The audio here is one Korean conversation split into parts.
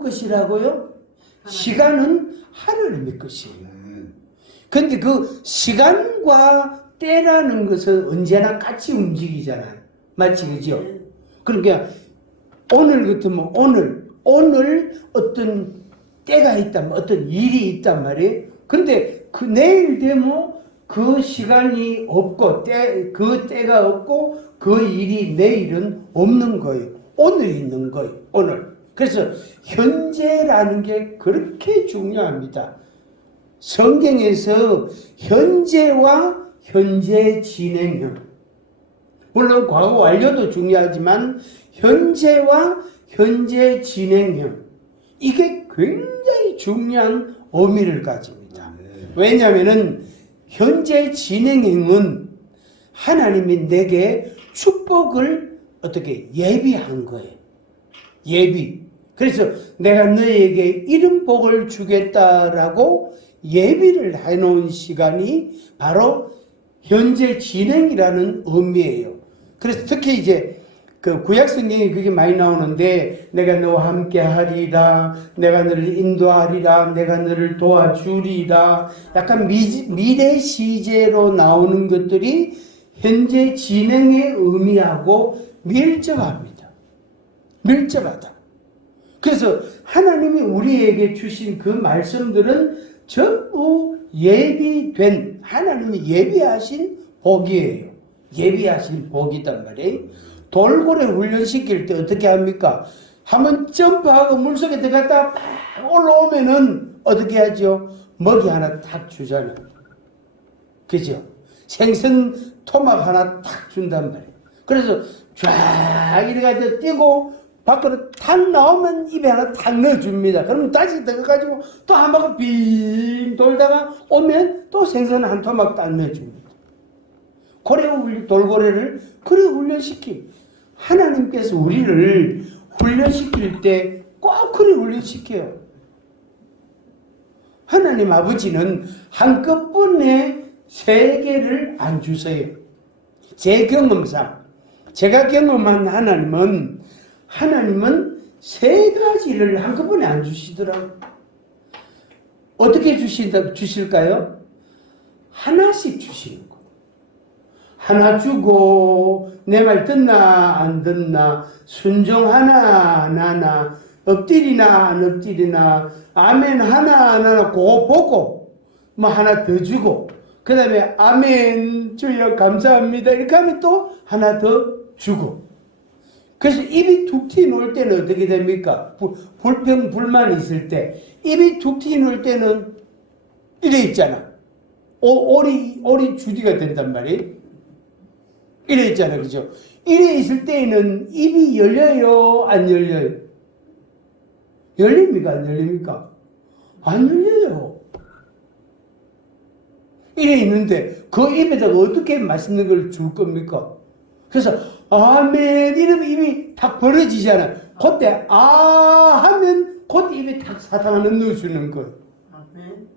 누구 것이라고요? 시간은 하나님의 것이에요. 근데 그 시간과 때라는 것은 언제나 같이 움직이잖아요. 맞지, 그죠? 그러니까 오늘 같으면 오늘 어떤 때가 있다면 어떤 일이 있단 말이에요. 근데 그 내일 되면 그 시간이 없고 그 때가 없고 그 일이 내일은 없는 거예요. 오늘 있는 거예요. 오늘. 그래서 현재라는 게 그렇게 중요합니다. 성경에서 현재와 현재 진행형, 물론 과거 완료도 중요하지만 현재와 현재 진행형, 이게 굉장히 중요한 의미를 가집니다. 왜냐하면 현재 진행형은 하나님이 내게 축복을 어떻게 예비한 거예요. 예비. 그래서 내가 너에게 이런 복을 주겠다라고 예비를 해놓은 시간이 바로 현재 진행이라는 의미예요. 그래서 특히 이제 그 구약성경에 그게 많이 나오는데, 내가 너와 함께 하리라, 내가 너를 인도하리라, 내가 너를 도와주리라, 약간 미래 시제로 나오는 것들이 현재 진행의 의미하고 밀접합니다. 밀접하다. 그래서 하나님이 우리에게 주신 그 말씀들은 전부 예비된, 하나님이 예비하신 복이에요. 예비하신 복이단 말이에요. 돌고래 훈련시킬 때 어떻게 합니까? 한번 점프하고 물속에 들어갔다가 팍 올라오면은 어떻게 하죠? 먹이 하나 탁 주잖아요. 그죠? 생선 토막 하나 탁 준단 말이에요. 그래서 쫙 이래가지고 뛰고 밖으로 탁 나오면 입에 하나 탁 넣어줍니다. 그러면 다시 들어가가지고 또 한 바퀴 빙 돌다가 오면 또 생선 한 토막 딱 넣어줍니다. 돌고래를 그래 훈련시키. 하나님께서 우리를 훈련시킬 때 꼭 그래 훈련시켜요. 하나님 아버지는 한꺼번에 세 개를 안 주세요. 제 경험상, 제가 경험한 하나님은 세 가지를 한꺼번에 안 주시더라고요. 어떻게 주실까요? 하나씩 주시는 거. 하나 주고 내 말 듣나 안 듣나, 순종하나 안 하나, 엎드리나 안 엎드리나, 아멘 하나 안 하나 그거 보고 뭐 하나 더 주고, 그 다음에 아멘 주여 감사합니다 이렇게 하면 또 하나 더 주고. 그래서 입이 툭 튀어나올 때는 어떻게 됩니까? 불평 불만 있을 때 입이 툭 튀어나올 때는 이래 있잖아. 오리 주디가 된단 말이에요. 이래 있잖아, 그죠? 이래 있을 때에는 입이 열려요, 안 열려요? 열립니까, 안 열립니까? 안 열려요. 이래 있는데 그 입에다가 어떻게 맛있는 걸 줄 겁니까? 그래서 아멘 이러면 입이 탁 벌어지잖아. 그때 하면 그때 입에 탁 사탕 하나 넣어주는 거예요. 아멘.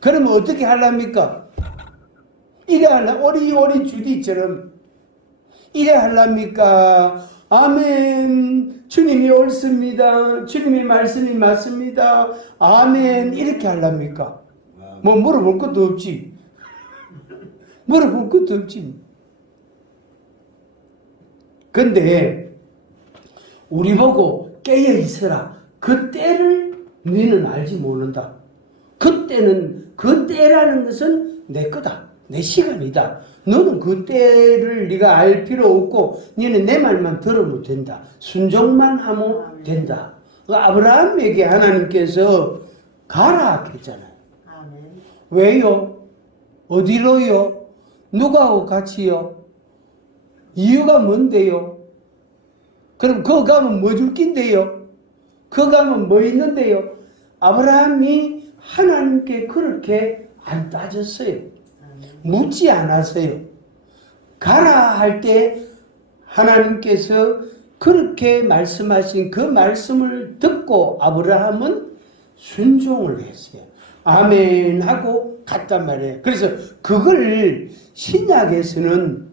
그러면 어떻게 하랍니까? 이래 할라, 오리 주디처럼 이래 할랍니까? 아멘, 주님이 옳습니다. 주님의 말씀이 맞습니다. 아멘, 이렇게 할랍니까? 뭐 물어볼 것도 없지. 물어볼 것도 없지. 근데 우리 보고 깨어 있어라. 그 때를 너희는 알지 못한다. 그 때라는 것은 내 거다. 내 시간이다. 너는 그 때를 네가 알 필요 없고 너는 내 말만 들으면 된다. 순종만 하면 된다. 아브라함에게 하나님께서 가라 했잖아요. 왜요? 어디로요? 누구하고 같이요? 이유가 뭔데요? 그럼 그거 가면 뭐 줄 낀데요? 그거 가면 뭐 있는데요? 아브라함이 하나님께 그렇게 안 따졌어요. 묻지 않았어요. 가라 할 때 하나님께서 그렇게 말씀하신 그 말씀을 듣고 아브라함은 순종을 했어요. 아멘 하고 갔단 말이에요. 그래서 그걸 신약에서는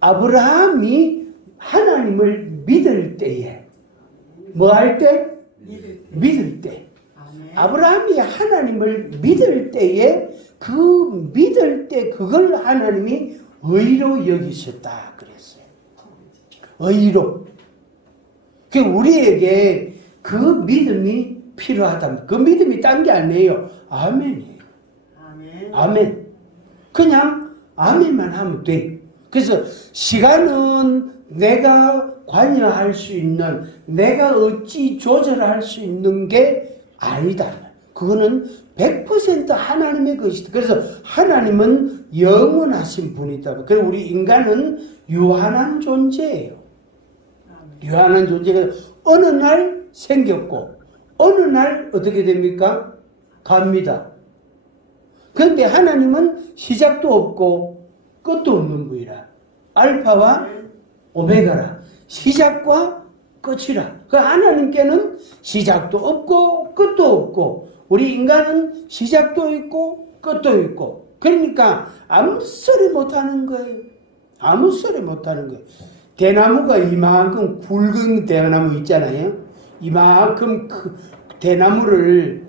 아브라함이 하나님을 믿을 때에 뭐 할 때? 믿을 때. 아브라함이 하나님을 믿을 때에 그 믿을 때 그걸 하나님이 의로 여기셨다 그랬어요. 의로. 그 우리에게 그 믿음이 필요하다. 그 믿음이 딴 게 아니에요. 아멘이에요. 아멘. 그냥 아멘만 하면 돼. 그래서 시간은 내가 관여할 수 있는, 내가 어찌 조절할 수 있는 게 아니다. 그거는 100% 하나님의 것이다. 그래서 하나님은 영원하신 분이다. 그리고 우리 인간은 유한한 존재예요. 유한한 존재가 어느 날 생겼고 어느 날 어떻게 됩니까? 갑니다. 그런데 하나님은 시작도 없고 끝도 없는 분이라. 알파와 오메가라. 시작과 끝이라. 그 하나님께는 시작도 없고 끝도 없고 우리 인간은 시작도 있고 끝도 있고 그러니까 아무 소리 못하는 거예요. 아무 소리 못하는 거예요. 대나무가 이만큼 굵은 대나무 있잖아요. 이만큼 그 대나무를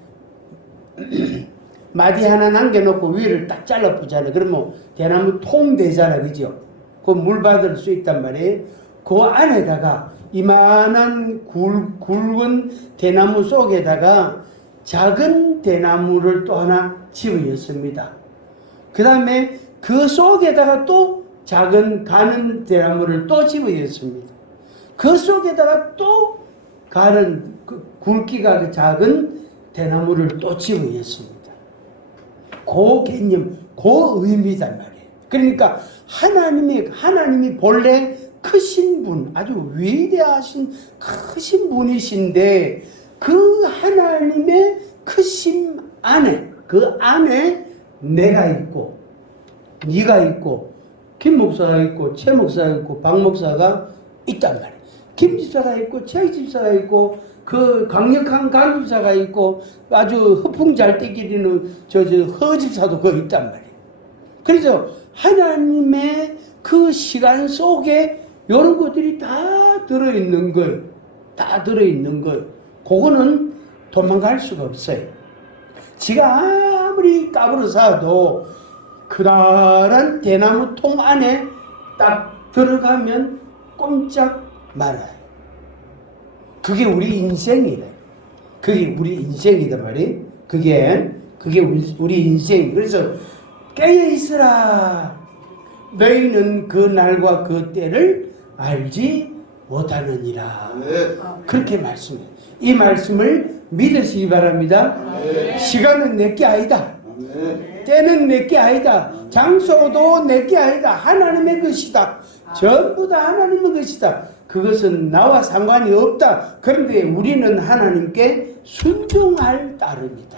마디 하나 남겨놓고 위를 딱 잘라보잖아요. 그러면 대나무 통 되잖아요. 그죠? 그 물 받을 수 있단 말이에요. 그 안에다가 이만한 굵은 대나무 속에다가 작은 대나무를 또 하나 집어넣습니다. 그 다음에 그 속에다가 또 작은 가는 대나무를 또 집어넣습니다. 그 속에다가 또 가는 굵기가 작은 대나무를 또 집어넣습니다. 그 개념, 그 의미단 말이에요. 그러니까 하나님이 본래 크신 분, 아주 위대하신 크신 분이신데 그 하나님의 크심 안에, 그 안에 내가 있고 네가 있고 김 목사가 있고 최 목사가 있고 박 목사가 있단 말이에요. 김 집사가 있고 최 집사가 있고 그 강력한 강 집사가 있고 아주 허풍 잘 떼기리는 허 집사도 거기 있단 말이에요. 그래서 하나님의 그 시간 속에 이런 것들이 다 들어있는 거예요. 다 들어있는 거예요. 그거는 도망갈 수가 없어요. 지가 아무리 까불어 사도 그다란 대나무 통 안에 딱 들어가면 꼼짝 말아요. 그게 우리 인생이래. 그게 우리 인생이다 말이에요. 그게 우리 인생. 그래서 깨어 있으라. 너희는 그 날과 그 때를 알지 못하느니라. 그렇게 말씀해요. 이 말씀을 믿으시기 바랍니다. 시간은 내게 아니다. 때는 내게 아니다. 장소도 내게 아니다. 하나님의 것이다. 전부 다 하나님의 것이다. 그것은 나와 상관이 없다. 그런데 우리는 하나님께 순종할 따름이다.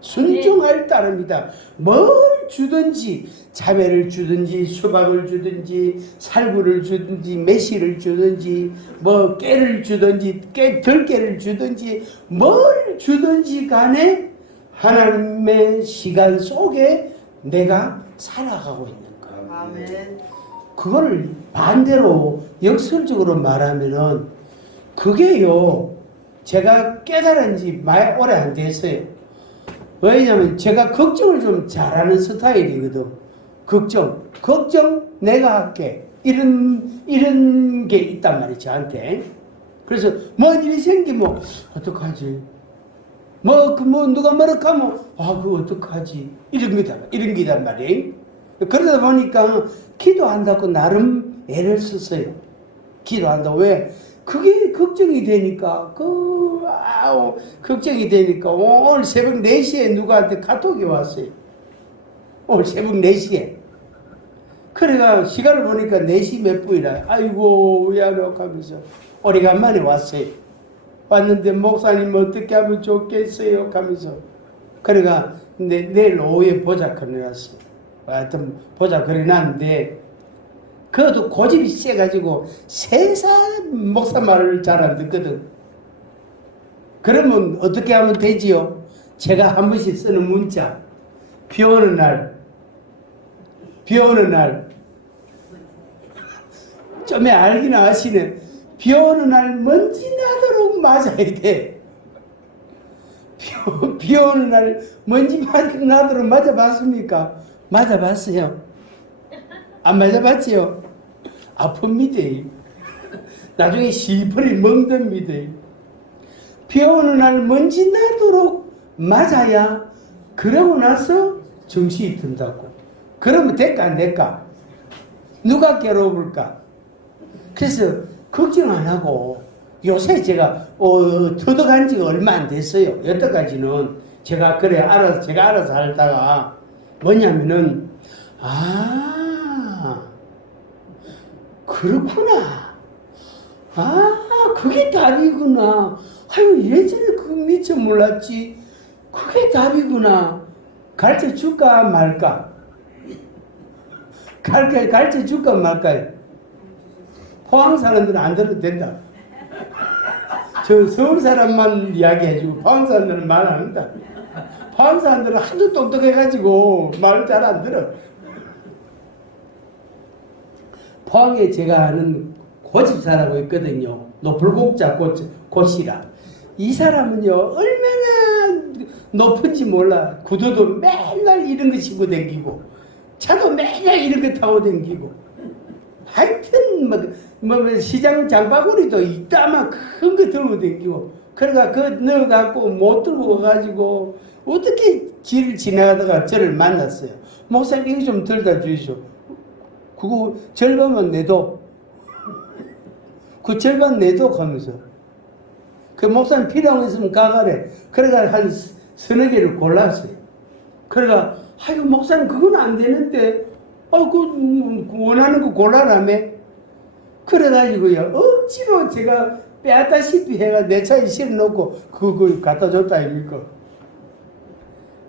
순종할 따름이다. 뭘 주든지 자매를 주든지 수박을 주든지 살구를 주든지 매실을 주든지 뭐 깨를 주든지 들깨를 주든지 뭘 주든지 간에 하나님의 시간 속에 내가 살아가고 있는 거예요. 아멘. 그거를 반대로 역설적으로 말하면은 그게요 제가 깨달은 지 많이 오래 안 됐어요. 왜냐면 제가 걱정을 좀 잘하는 스타일이거든. 걱정 내가 할게. 이런 게 있단 말이에요, 저한테. 그래서 뭔 일이 생기면 어떡하지? 누가 뭐라 하면 그거 어떡하지? 이런 게단 말이에요. 그러다 보니까 기도한다고 나름 애를 썼어요. 기도한다고. 왜? 그게 걱정이 되니까, 걱정이 되니까, 오늘 새벽 4시에 누구한테 카톡이 왔어요. 오늘 새벽 4시에. 그래가 시간을 보니까 4시 몇 분이라, 아이고, 야로 하면서, 오래간만에 왔어요. 왔는데, 목사님 어떻게 하면 좋겠어요? 하면서. 그래가, 내일 오후에 보자, 그래놨어요. 하여튼, 보자, 그래놨는데, 그것도 고집이 세가지고 세상 목사 말을 잘 안 듣거든. 그러면 어떻게 하면 되지요? 제가 한 번씩 쓰는 문자. 비 오는 날 좀에 알긴 아시네. 비 오는 날 먼지 나도록 맞아야 돼. 비 오는 날 먼지 나도록 맞아봤습니까? 맞아봤어요. 안 맞아봤지요? 아픕니다. 나중에 시퍼리 멍듭니다. 비 오는 날 먼지 나도록 맞아야 그러고 나서 정신이 든다고. 그러면 될까 안 될까? 누가 괴로울까? 그래서 걱정 안 하고 요새 제가 터득한 지가 얼마 안 됐어요. 여태까지는 제가 알아서 살다가 뭐냐면은 그렇구나. 그게 답이구나. 아유, 예전에 그거 미처 몰랐지. 그게 답이구나. 가르쳐 줄까 말까? 가르쳐 줄까 말까요? 포항 사람들은 안 들어도 된다. 저 서울 사람만 이야기해주고 포항 사람들은 말 안 한다. 포항 사람들은 하도 똑똑해가지고 말 잘 안 들어. 포항에 제가 아는 고집사라고 있거든요. 노불곡자 고시라. 이 사람은요, 얼마나 높은지 몰라. 구두도 맨날 이런 거 신고 댕기고, 차도 맨날 이런 거 타고 댕기고. 하여튼, 시장 장바구니도 이따만 큰 거 들고 댕기고. 그러니까 그거 넣어갖고 못 들고 가가지고, 어떻게 길을 지나가다가 저를 만났어요. 목사님, 이거 좀 들다 주시오. 그거 절반만 내도, 그 절반 내도 하면서. 그 목사님 필요한 거 있으면 가가래. 그래가 한 서너 개를 골랐어요. 그래가, 아이고, 목사님, 그건 안 되는데, 원하는 거 골라라며. 그래가지고요, 억지로 제가 빼앗다시피 해가 내 차에 실어놓고, 그걸 갖다 줬다, 아닙니까?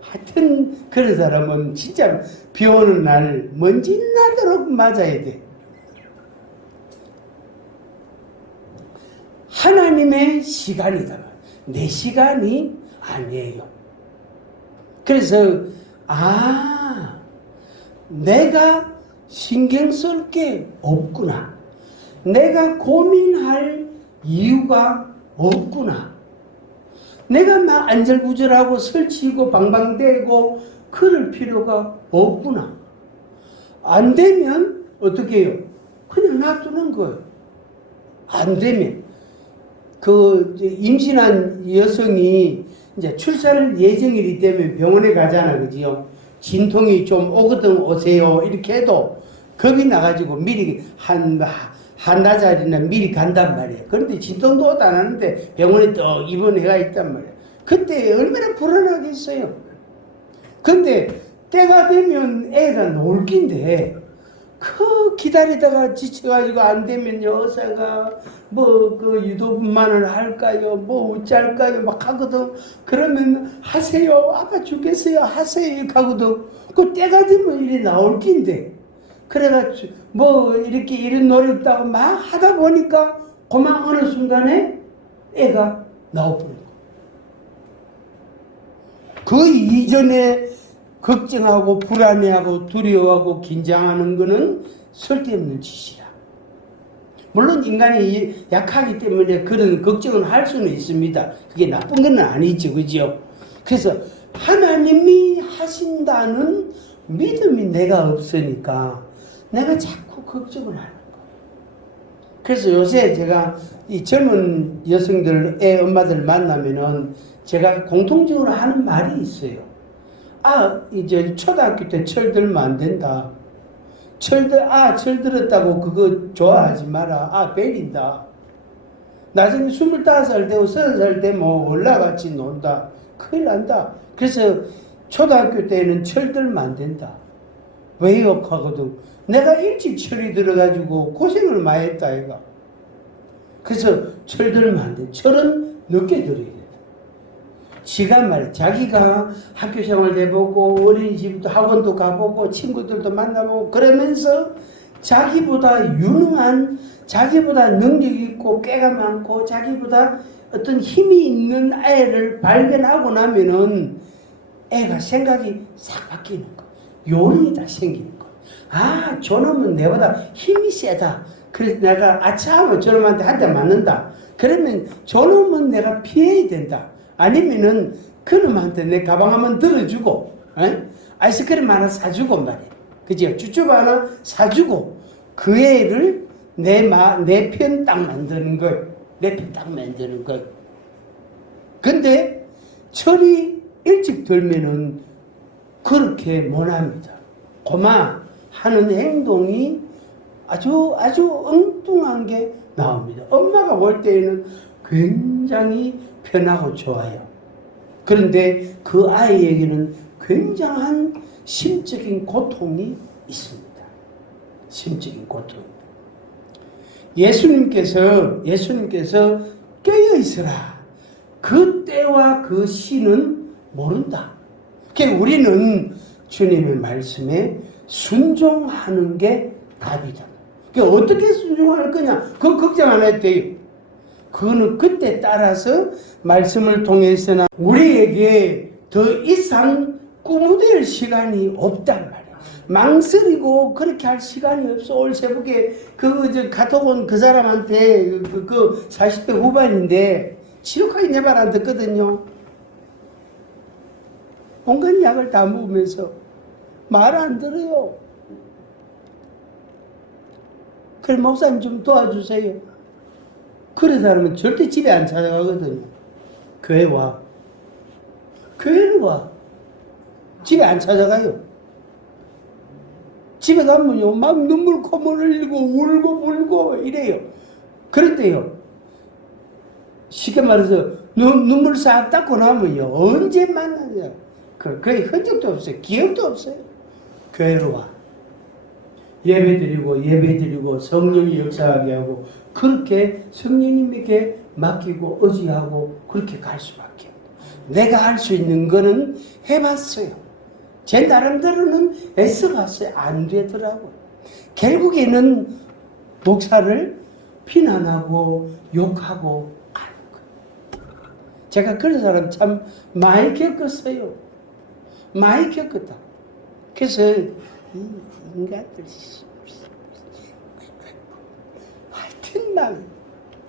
하여튼, 그런 사람은 진짜 비 오는 날 먼지 나도록 맞아야 돼. 하나님의 시간이다. 내 시간이 아니에요. 그래서 내가 신경 쓸 게 없구나. 내가 고민할 이유가 없구나. 내가 막 안절부절하고 설치고 방방대고 그럴 필요가 없구나. 안 되면 어떻게 해요? 그냥 놔두는 거예요. 안 되면. 임신한 여성이 이제 출산 예정일이 되면 병원에 가잖아, 그지요? 진통이 좀 오거든 오세요. 이렇게 해도 겁이 나가지고 미리 한나절이나 미리 간단 말이에요. 그런데 진통도 오도 안 하는데 병원에 또 입원해가 있단 말이에요. 그때 얼마나 불안하겠어요. 근데 때가 되면 애가 놀 낀데 기다리다가 지쳐가지고 안 되면요, 의사가 유도분만을 할까요? 어찌할까요? 막 하거든. 그러면 하세요. 아까 죽겠어요. 하세요. 이렇게 하거든. 그 때가 되면 이래 나올 낀데. 그래가지고 이렇게 이런 노력다고 막 하다 보니까 그만 어느 순간에 애가 나와버린 거예요. 그 이전에 걱정하고 불안해하고 두려워하고 긴장하는 거는 쓸데없는 짓이라. 물론 인간이 약하기 때문에 그런 걱정을 할 수는 있습니다. 그게 나쁜 건 아니죠. 그죠? 그래서 하나님이 하신다는 믿음이 내가 없으니까 내가 자꾸 걱정을 하는 거예요. 그래서 요새 제가 이 젊은 여성들, 애 엄마들 만나면은 제가 공통적으로 하는 말이 있어요. 이제 초등학교 때 철 들면 안 된다. 철 들었다고 그거 좋아하지 마라. 베린다. 나중에 25살 되고 30살 되면 올라같이 논다. 큰일 난다. 그래서 초등학교 때는 철 들면 안 된다. 왜요? 하거든. 내가 일찍 철이 들어가지고 고생을 많이 했다, 얘가. 그래서 철 들면 안 돼. 철은 늦게 들어야 돼. 지가 말이야. 자기가 학교 생활도 해보고 어린이집도 학원도 가보고 친구들도 만나보고 그러면서 자기보다 유능한, 자기보다 능력 있고 깨가 많고 자기보다 어떤 힘이 있는 애를 발견하고 나면은 애가 생각이 싹 바뀌는 거. 요령이 다 생기는 거. 저놈은 내보다 힘이 세다. 그래서 내가 아차하면 저놈한테 한 대 맞는다. 그러면 저놈은 내가 피해야 된다. 아니면은 그놈한테 내 가방 한번 들어주고, 아이스크림 하나 사주고 말이야. 그죠? 쭈쭈바 하나 사주고, 그 애를 내 편 딱 만드는 거예요. 내 편 딱 만드는 거예요. 근데 철이 일찍 들면은 그렇게 못합니다. 고마 하는 행동이 아주 엉뚱한 게 나옵니다. 엄마가 볼 때에는 굉장히 편하고 좋아요. 그런데 그 아이에게는 굉장한 심적인 고통이 있습니다. 심적인 고통. 예수님께서 깨어 있으라. 그 때와 그 시는 모른다. 그러니까 우리는 주님의 말씀에 순종하는 게 답이다. 그러니까 어떻게 순종할 거냐? 그거 걱정 안 해도 돼요. 그거는 그때 따라서 말씀을 통해서나 우리에게 더 이상 꾸무될 시간이 없단 말이야. 망설이고 그렇게 할 시간이 없어. 올 새벽에 카톡 온 그 사람한테 그 40대 후반인데 지독하게 내 말 안 듣거든요. 온갖 약을 다 먹으면서 말 안 들어요. 그래 목사님 좀 도와주세요. 그런 사람은 절대 집에 안 찾아가거든요. 교회 와. 교회를 와. 집에 안 찾아가요. 집에 가면요 막 눈물 콧물 흘리고 울고 불고 이래요. 그런데요 쉽게 말해서 눈물 싹 닦고 나면요 언제 만나냐 거의 흔적도 없어요. 기억도 없어요. 교회로 와. 예배드리고 성령이 역사하게 하고 그렇게 성령님에게 맡기고 의지하고 그렇게 갈 수밖에 없어요. 내가 할 수 있는 거는 해봤어요. 제 나름대로는 애써봤어요. 안 되더라고요. 결국에는 목사를 비난하고 욕하고 가는 거예요. 제가 그런 사람 참 많이 겪었어요. 많이 겪었다. 그래서 인간들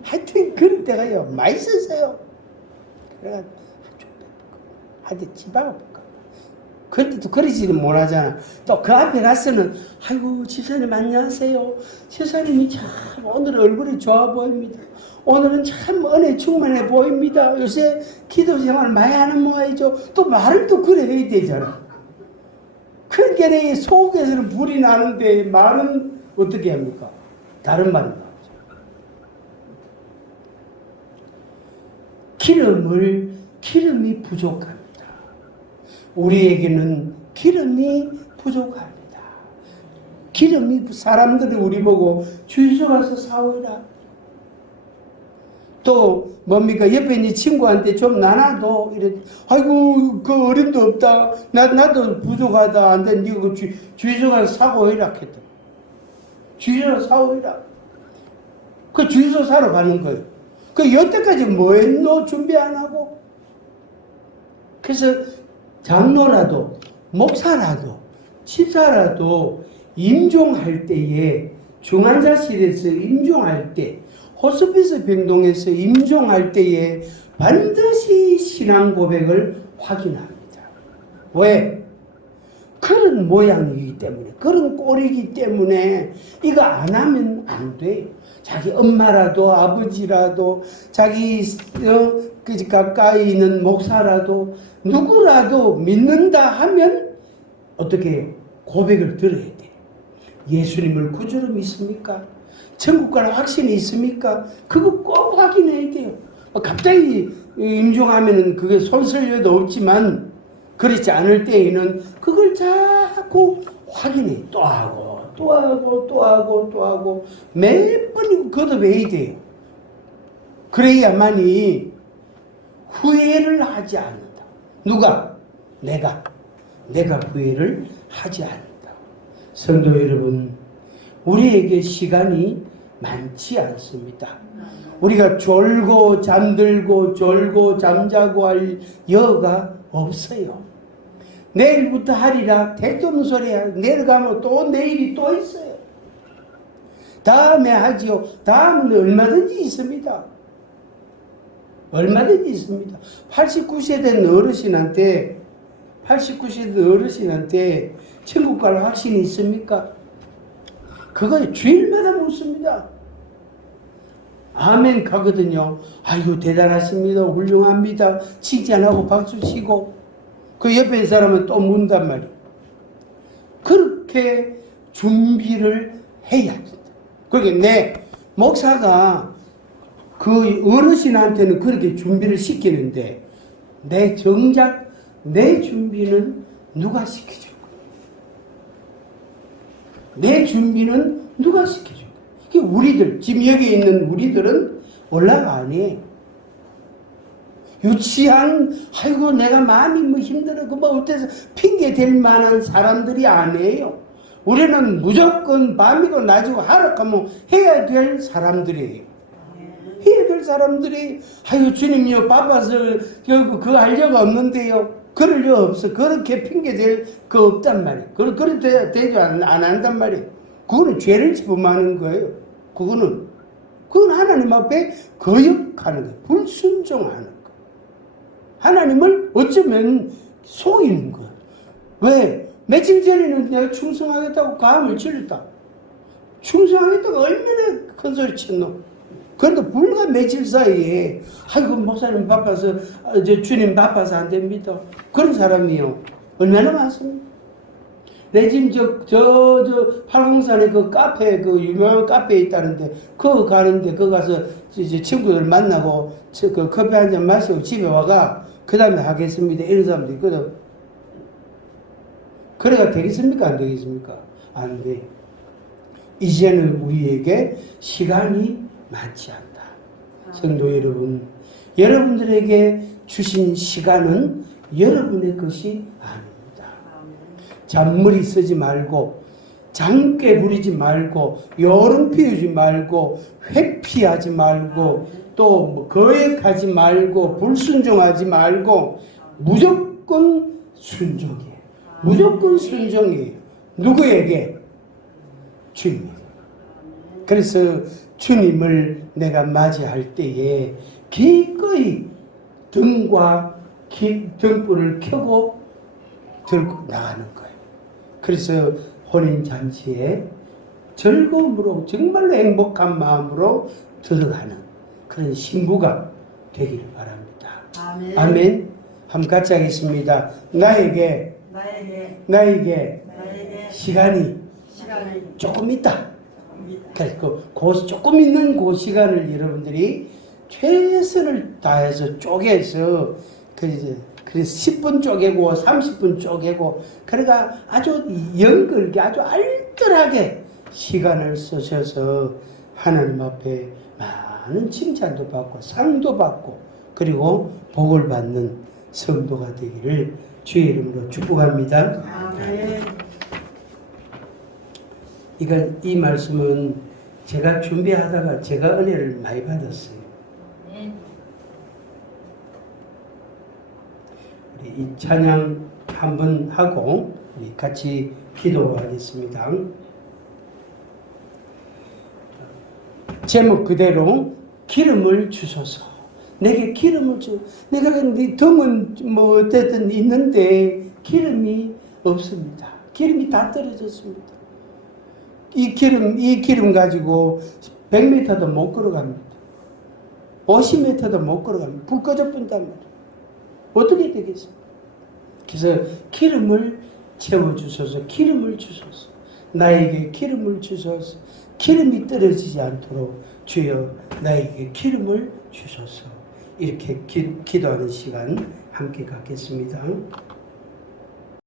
하여튼 그럴 때가요 많이 있었어요. 그래가지고 하여튼 집안 아플까. 그때도 그러지는 못하잖아. 또 그 앞에 가서는 아이고 집사님 안녕하세요. 집사님이 참 오늘 얼굴이 좋아 보입니다. 오늘은 참 은혜 충만해 보입니다. 요새 기도 생활 많이 하는 모양이죠. 또 말을 또 그래 해야 되잖아. 그러니까 내 속에서는 불이 나는데 말은 어떻게 합니까? 다른 말로 나오죠. 기름이 부족합니다. 우리에게는 기름이 부족합니다. 기름이 사람들이 우리 보고 주유소 가서 사오라. 또 뭡니까 옆에 있는 친구한테 좀 나눠도 이래. 아이고 그 어림도 없다. 나도 부족하다. 안 돼. 니가 주유소 가서 사고 오라 했다. 주유소 사오라. 그 주유소 사러 가는 거예요. 그 여태까지 뭐 했노? 준비 안 하고. 그래서 장로라도 목사라도 집사라도 임종할 때에 중환자실에서 임종할 때 호스피스 병동에서 임종할 때에 반드시 신앙 고백을 확인합니다. 왜? 그런 모양이기 때문에 그런 꼴이기 때문에 이거 안 하면 안 돼요. 자기 엄마라도 아버지라도 자기 가까이 있는 목사라도 누구라도 믿는다 하면 어떻게 해요? 고백을 들어야 돼요. 예수님을 구주로 믿습니까? 천국 갈 확신이 있습니까? 그거 꼭 확인해야 돼요. 갑자기 임종하면은 그게 손설려도 없지만 그렇지 않을 때에는 그걸 자꾸 확인해. 또 하고 또 하고 몇 번이고 거듭해야 돼요. 그래야만이 후회를 하지 않는다. 누가? 내가 후회를 하지 않는다. 성도 여러분, 우리에게 시간이 많지 않습니다. 우리가 졸고 잠들고 졸고 잠자고 할 여가 없어요. 내일부터 하리라 대뜸 소리야. 내일 가면 또 내일이 또 있어요. 다음에 하지요. 다음은 얼마든지 있습니다. 얼마든지 있습니다. 89세 된 어르신한테 천국 갈 확신이 있습니까? 그거 주일마다 묻습니다. 아멘 가거든요. 아이고 대단하십니다. 훌륭합니다. 칭찬하고 박수치고 그 옆에 있는 사람은 또 묻단 말이에요. 그렇게 준비를 해야 된다. 그러니까 내 목사가 그 어르신한테는 그렇게 준비를 시키는데 정작 내 준비는 누가 시켜줄 거야? 내 준비는 누가 시켜줄 거야? 이게 우리들, 지금 여기 있는 우리들은 올라가 아니에요. 유치한, 아이고, 내가 마음이 뭐 힘들어, 어때서 핑계 댈 만한 사람들이 아니에요. 우리는 무조건 밤이고 낮이고 하락하면 해야 될 사람들이에요. 해야 될 사람들이, 아이고, 주님요, 바빠서 그거 할 여가 없는데요. 그럴 여 없어. 그렇게 핑계 댈 거 없단 말이에요. 그렇게 되지 안 한단 말이에요. 그거는 죄를 집어마는 거예요. 그건 하나님 앞에 거역하는 거예요. 불순종하는 거예요. 하나님을 어쩌면 속이는 거예요. 왜? 며칠 전에는 내가 충성하겠다고 가음을 질렀다. 충성하겠다고 얼마나 큰 소리 쳤노? 그런데 불과 며칠 사이에 아이고 목사님 바빠서 주님 바빠서 안 됩니다. 그런 사람이요. 얼마나 많습니까? 내 지금 저 팔공산에 그 카페, 그 유명한 카페에 있다는데, 그거 가는데, 그거 가서 이제 친구들 만나고, 그 커피 한 잔 마시고 집에 와가, 그 다음에 하겠습니다. 이런 사람도 있거든. 그래가 되겠습니까? 안 되겠습니까? 안 돼. 이제는 우리에게 시간이 많지 않다. 성도 여러분, 여러분들에게 주신 시간은 여러분의 것이 아닙니다. 잔머리 쓰지 말고, 장깨 부리지 말고, 여름 피우지 말고, 회피하지 말고, 또 거역하지 말고, 불순종하지 말고, 무조건 순종이에요. 무조건 순종이에요. 누구에게? 주님에게. 그래서 주님을 내가 맞이할 때에 기꺼이 등불을 켜고 들고 나가는 거예요. 그래서 혼인잔치에 즐거움으로 정말로 행복한 마음으로 들어가는 그런 신부가 되기를 바랍니다. 아멘. 아멘. 한번 같이 하겠습니다. 나에게 시간이 조금 있다. 그래서 조금 있는 그 시간을 여러분들이 최선을 다해서 쪼개서 그래서 10분 쪼개고 30분 쪼개고 그러니까 아주 연결게 아주 알뜰하게 시간을 쓰셔서 하나님 앞에 많은 칭찬도 받고 상도 받고 그리고 복을 받는 성도가 되기를 주의 이름으로 축복합니다. 아멘. 이 말씀은 제가 준비하다가 제가 은혜를 많이 받았어요. 우리 이 찬양 한번 하고 우리 같이 기도하겠습니다. 제목 그대로 기름을 주소서. 내게 기름을 주. 내가 네 덤은 뭐 어쨌든 있는데 기름이 없습니다. 기름이 다 떨어졌습니다. 이 기름 가지고 100m도 못 걸어갑니다. 50m도 못 걸어갑니다. 불 꺼져 뿐단 말이에요. 어떻게 되겠습니까? 그래서 기름을 채워주소서. 기름을 주소서. 나에게 기름을 주소서. 기름이 떨어지지 않도록 주여 나에게 기름을 주소서. 이렇게 기도하는 시간 함께 갖겠습니다.